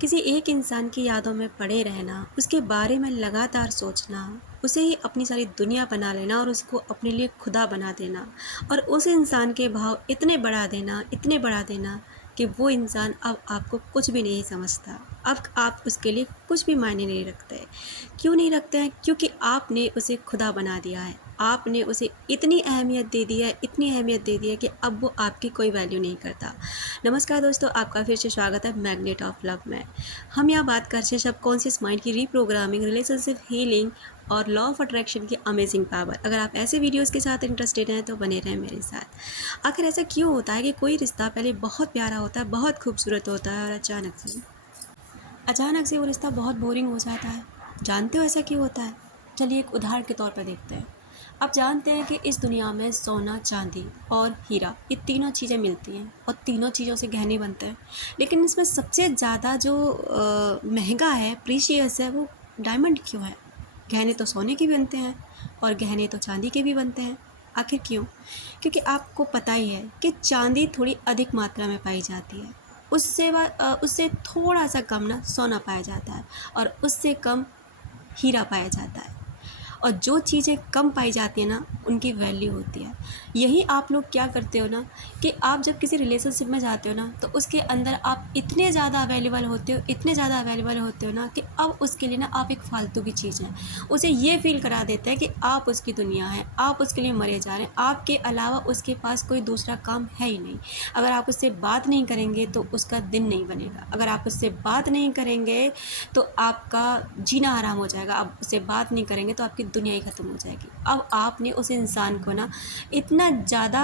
किसी एक इंसान की यादों में पड़े रहना, उसके बारे में लगातार सोचना, उसे ही अपनी सारी दुनिया बना लेना और उसको अपने लिए खुदा बना देना और उस इंसान के भाव इतने बढ़ा देना कि वो इंसान अब आपको कुछ भी नहीं समझता। अब आप उसके लिए कुछ भी मायने नहीं रखते। क्यों नहीं रखते हैं? क्योंकि आपने उसे खुदा बना दिया है। आपने उसे इतनी अहमियत दे दी है, इतनी अहमियत दे दी है कि अब वो आपकी कोई वैल्यू नहीं करता। नमस्कार दोस्तों, आपका फिर से स्वागत है मैग्नेट ऑफ लव में। हम यहाँ बात कर रहे हैं सबकॉन्शियस माइंड की रीप्रोग्रामिंग, रिलेशनशिप हीलिंग और लॉ ऑफ अट्रैक्शन की अमेजिंग पावर। अगर आप ऐसे वीडियोस के साथ इंटरेस्टेड हैं तो बने रहें मेरे साथ। आखिर ऐसा क्यों होता है कि कोई रिश्ता पहले बहुत प्यारा होता है, बहुत खूबसूरत होता है और अचानक से वो रिश्ता बहुत बोरिंग हो जाता है। जानते हो ऐसा क्यों होता है? चलिए एक उदाहरण के तौर पर देखते हैं। आप जानते हैं कि इस दुनिया में सोना, चांदी और हीरा, ये तीनों चीज़ें मिलती हैं और तीनों चीज़ों से गहने बनते हैं। लेकिन इसमें सबसे ज़्यादा जो महंगा है, प्रीशियस है, वो डायमंड क्यों है? गहने तो सोने के भी बनते हैं और गहने तो चांदी के भी बनते हैं। आखिर क्यों? क्योंकि आपको पता ही है कि चांदी थोड़ी अधिक मात्रा में पाई जाती है। उससे थोड़ा सा कम ना सोना पाया जाता है और उससे कम हीरा पाया जाता है। और जो चीज़ें कम पाई जाती हैं ना, उनकी वैल्यू होती है। यही आप लोग क्या करते हो ना, कि आप जब किसी रिलेशनशिप में जाते हो ना, तो उसके अंदर आप इतने ज़्यादा अवेलेबल होते हो, इतने ज़्यादा अवेलेबल होते हो ना, कि अब उसके लिए ना आप एक फालतू की चीज़ हैं। उसे ये फील करा देते हैं कि आप उसकी दुनिया हैं, आप उसके लिए मरे जा रहे हैं, आपके अलावा उसके पास कोई दूसरा काम है ही नहीं। अगर आप उससे बात नहीं करेंगे तो उसका दिन नहीं बनेगा। अगर आप उससे बात नहीं करेंगे तो आपका जीना हराम हो जाएगा। आप उससे बात नहीं करेंगे तो आपकी दुनिया ही ख़त्म हो जाएगी। अब आपने उस इंसान को ना इतना ज़्यादा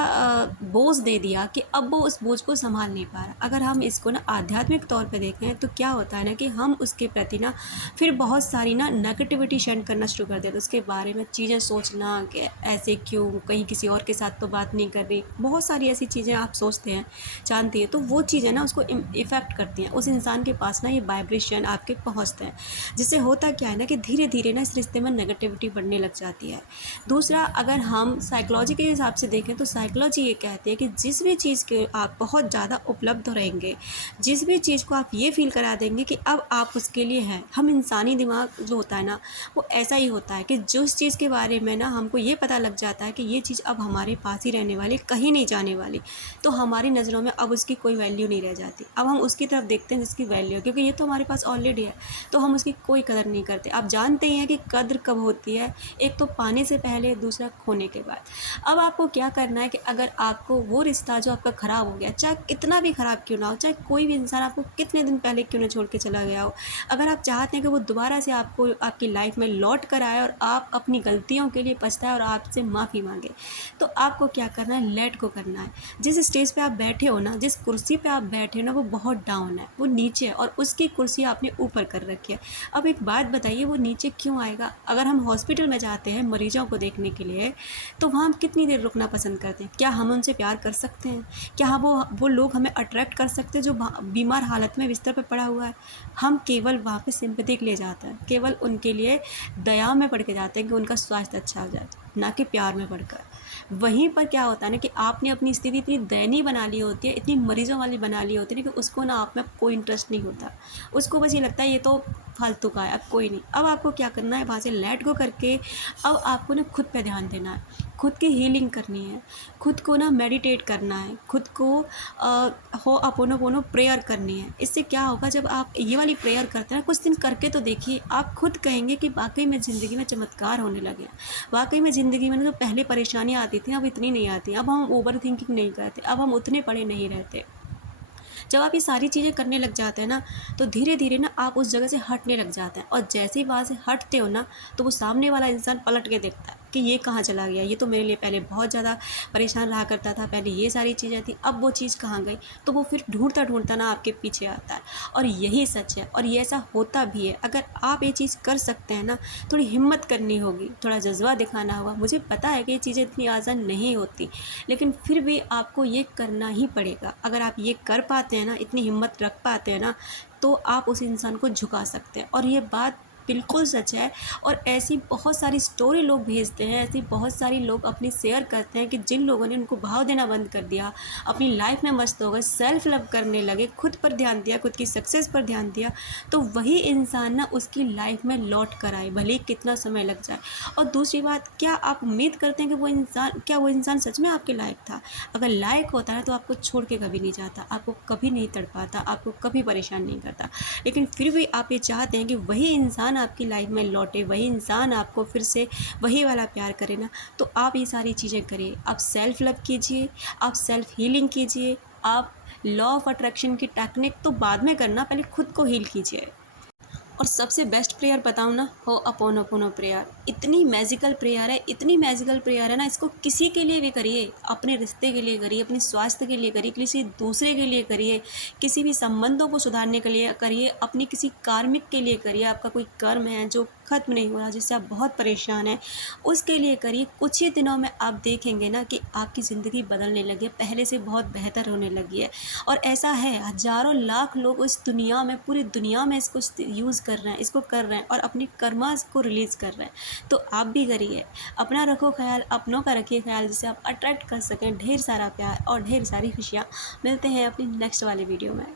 बोझ दे दिया कि अब वो उस बोझ को संभाल नहीं पा रहा। अगर हम इसको ना आध्यात्मिक तौर पे देखें तो क्या होता है ना, कि हम उसके प्रति ना फिर बहुत सारी ना नेगेटिविटी सेंड करना शुरू कर देते हैं। उसके बारे में चीज़ें सोचना कि ऐसे क्यों, कहीं किसी और के साथ तो बात नहीं कर रही, बहुत सारी ऐसी चीज़ें आप सोचते हैं, जानती है, तो वो चीज़ें ना उसको इफ़ेक्ट करती हैं। उस इंसान के पास ना ये वाइब्रेशन आपके पहुंचते हैं, जिससे होता क्या है ना, कि धीरे धीरे ना इस रिश्ते में नेगेटिविटी बढ़ने लग जाती है। दूसरा, अगर हम साइकोलॉजी के हिसाब से देखें तो साइकोलॉजी ये कहती है कि जिस भी चीज़ के आप बहुत ज़्यादा उपलब्ध रहेंगे, जिस भी चीज़ को आप ये फील करा देंगे कि अब आप उसके लिए हैं, हम इंसानी दिमाग जो होता है ना, वो ऐसा ही होता है कि जिस चीज़ के बारे में ना हमको ये पता लग जाता है कि ये चीज़ अब हमारे पास ही रहने वाली, कहीं नहीं जाने वाली, तो हमारी नज़रों में अब उसकी कोई वैल्यू नहीं रह जाती। अब हम उसकी तरफ देखते हैं जिसकी वैल्यू है, क्योंकि ये तो हमारे पास ऑलरेडी है, तो हम उसकी कोई कदर नहीं करते। आप जानते ही हैं कि कद्र कब होती है, एक तो पाने से पहले, दूसरा खोने के बाद। अब आपको क्या करना है कि अगर आपको वो रिश्ता जो आपका ख़राब हो गया, चाहे कितना भी ख़राब क्यों ना हो, चाहे कोई भी इंसान आपको कितने दिन पहले क्यों ना छोड़ के चला गया हो, अगर आप चाहते हैं कि वो दोबारा से आपको आपकी लाइफ में लौट कर आए और आप अपनी गलतियों के लिए पछताए और आपसे माफ़ी मांगे, तो आपको क्या करना है, लेट को करना है। जिस स्टेज पे आप बैठे हो ना, जिस कुर्सी पे आप बैठे हो ना, वो बहुत डाउन है, वो नीचे है और उसकी कुर्सी आपने ऊपर कर रखी है। अब एक बात बताइए, वो नीचे क्यों आएगा? अगर हम हॉस्पिटल में जाते हैं मरीजों को देखने के लिए, तो वहाँ हम कितनी देर रुकना पसंद करते हैं? क्या हम उनसे प्यार कर सकते हैं? क्या हम वो लोग हमें अट्रैक्ट कर सकते हैं जो बीमार हालत में बिस्तर पर पड़ा हुआ है? हम केवल वहाँ पे सिंपैथी के लिए जाते हैं, केवल उनके लिए दया में पड़ के जाते हैं कि उनका स्वास्थ्य अच्छा हो जाए, ना कि प्यार में पड़कर। वहीं पर क्या होता है ना, कि आपने अपनी स्थिति इतनी दयनीय बना ली होती है, इतनी मरीज़ों वाली बना ली होती है ना, कि उसको ना आप में कोई इंटरेस्ट नहीं होता। उसको बस ये लगता है ये तो फालतू का है, अब कोई नहीं। अब आपको क्या करना है, वहाँ से लेट गो करके अब आपको ना खुद पे ध्यान देना है, खुद की हीलिंग करनी है, खुद को ना मेडिटेट करना है, खुद को हो अपोनो प्रेयर करनी है। इससे क्या होगा, जब आप ये वाली प्रेयर करते हैं, कुछ दिन करके तो देखिए, आप खुद कहेंगे कि वाकई में ज़िंदगी में चमत्कार होने लगे हैं। वाकई में ज़िंदगी में ना जो पहले परेशानियाँ आती थी, अब इतनी नहीं आती। अब हम ओवर थिंकिंग नहीं करते, अब हम उतने पड़े नहीं रहते। जब आप ये सारी चीज़ें करने लग जाते हैं ना, तो धीरे धीरे ना आप उस जगह से हटने लग जाते हैं, और जैसे ही वहाँ से हटते हो ना, तो वो सामने वाला इंसान पलट के देखता है कि ये कहाँ चला गया, ये तो मेरे लिए पहले बहुत ज़्यादा परेशान रहा करता था, पहले ये सारी चीज़ें थी, अब वो चीज़ कहाँ गई। तो वो फिर ढूंढता ढूंढता ना आपके पीछे आता है। और यही सच है, और ये ऐसा होता भी है। अगर आप ये चीज़ कर सकते हैं ना, थोड़ी हिम्मत करनी होगी, थोड़ा जज्बा दिखाना होगा। मुझे पता है कि ये चीज़ें इतनी आसान नहीं होती, लेकिन फिर भी आपको ये करना ही पड़ेगा। अगर आप ये कर पाते हैं ना, इतनी हिम्मत रख पाते हैं ना, तो आप उस इंसान को झुका सकते हैं। और ये बात बिल्कुल सच है। और ऐसी बहुत सारी स्टोरी लोग भेजते हैं, ऐसी बहुत सारी लोग अपनी शेयर करते हैं कि जिन लोगों ने उनको भाव देना बंद कर दिया, अपनी लाइफ में मस्त हो गए, सेल्फ लव करने लगे, खुद पर ध्यान दिया, खुद की सक्सेस पर ध्यान दिया, तो वही इंसान ना उसकी लाइफ में लौट कर आए, भले ही कितना समय लग जाए। और दूसरी बात, क्या आप उम्मीद करते हैं कि वो इंसान सच में आपके लायक था? अगर लायक होता है तो आपको छोड़ के कभी नहीं जाता, आपको कभी नहीं तड़पाता, आपको कभी परेशान नहीं करता। लेकिन फिर भी आप ये चाहते हैं कि वही इंसान आपकी लाइफ में लौटे, वही इंसान आपको फिर से वही वाला प्यार करे ना, तो आप ये सारी चीज़ें करिए। आप सेल्फ लव कीजिए, आप सेल्फ हीलिंग कीजिए, आप लॉ ऑफ अट्रैक्शन की टेक्निक तो बाद में करना, पहले खुद को हील कीजिए। और सबसे बेस्ट प्रेयर बताऊँ ना, हो अपोनो अपोनो प्रेयर। इतनी मैजिकल प्रेयर है, इतनी मैजिकल प्रेयर है ना, इसको किसी के लिए भी करिए, अपने रिश्ते के लिए करिए, अपने स्वास्थ्य के लिए करिए, किसी दूसरे के लिए करिए, किसी भी संबंधों को सुधारने के लिए करिए, अपनी किसी कार्मिक के लिए करिए, आपका कोई कर्म है जो ख़त्म नहीं हो रहा, जिससे आप बहुत परेशान हैं, उसके लिए करिए। कुछ ही दिनों में आप देखेंगे ना कि आपकी ज़िंदगी बदलने लगी है, पहले से बहुत बेहतर होने लगी है। और ऐसा है, हज़ारों लाख लोग इस दुनिया में, पूरी दुनिया में इसको यूज़ कर रहे हैं, इसको कर रहे हैं और अपनी कर्मास को रिलीज़ कर रहे हैं। तो आप भी करिए, अपना रखो ख्याल, अपनों का रखिए ख्याल, जिससे आप अट्रैक्ट कर सकें ढेर सारा प्यार और ढेर सारी खुशियाँ। मिलते हैं अपनी नेक्स्ट वाली वीडियो में।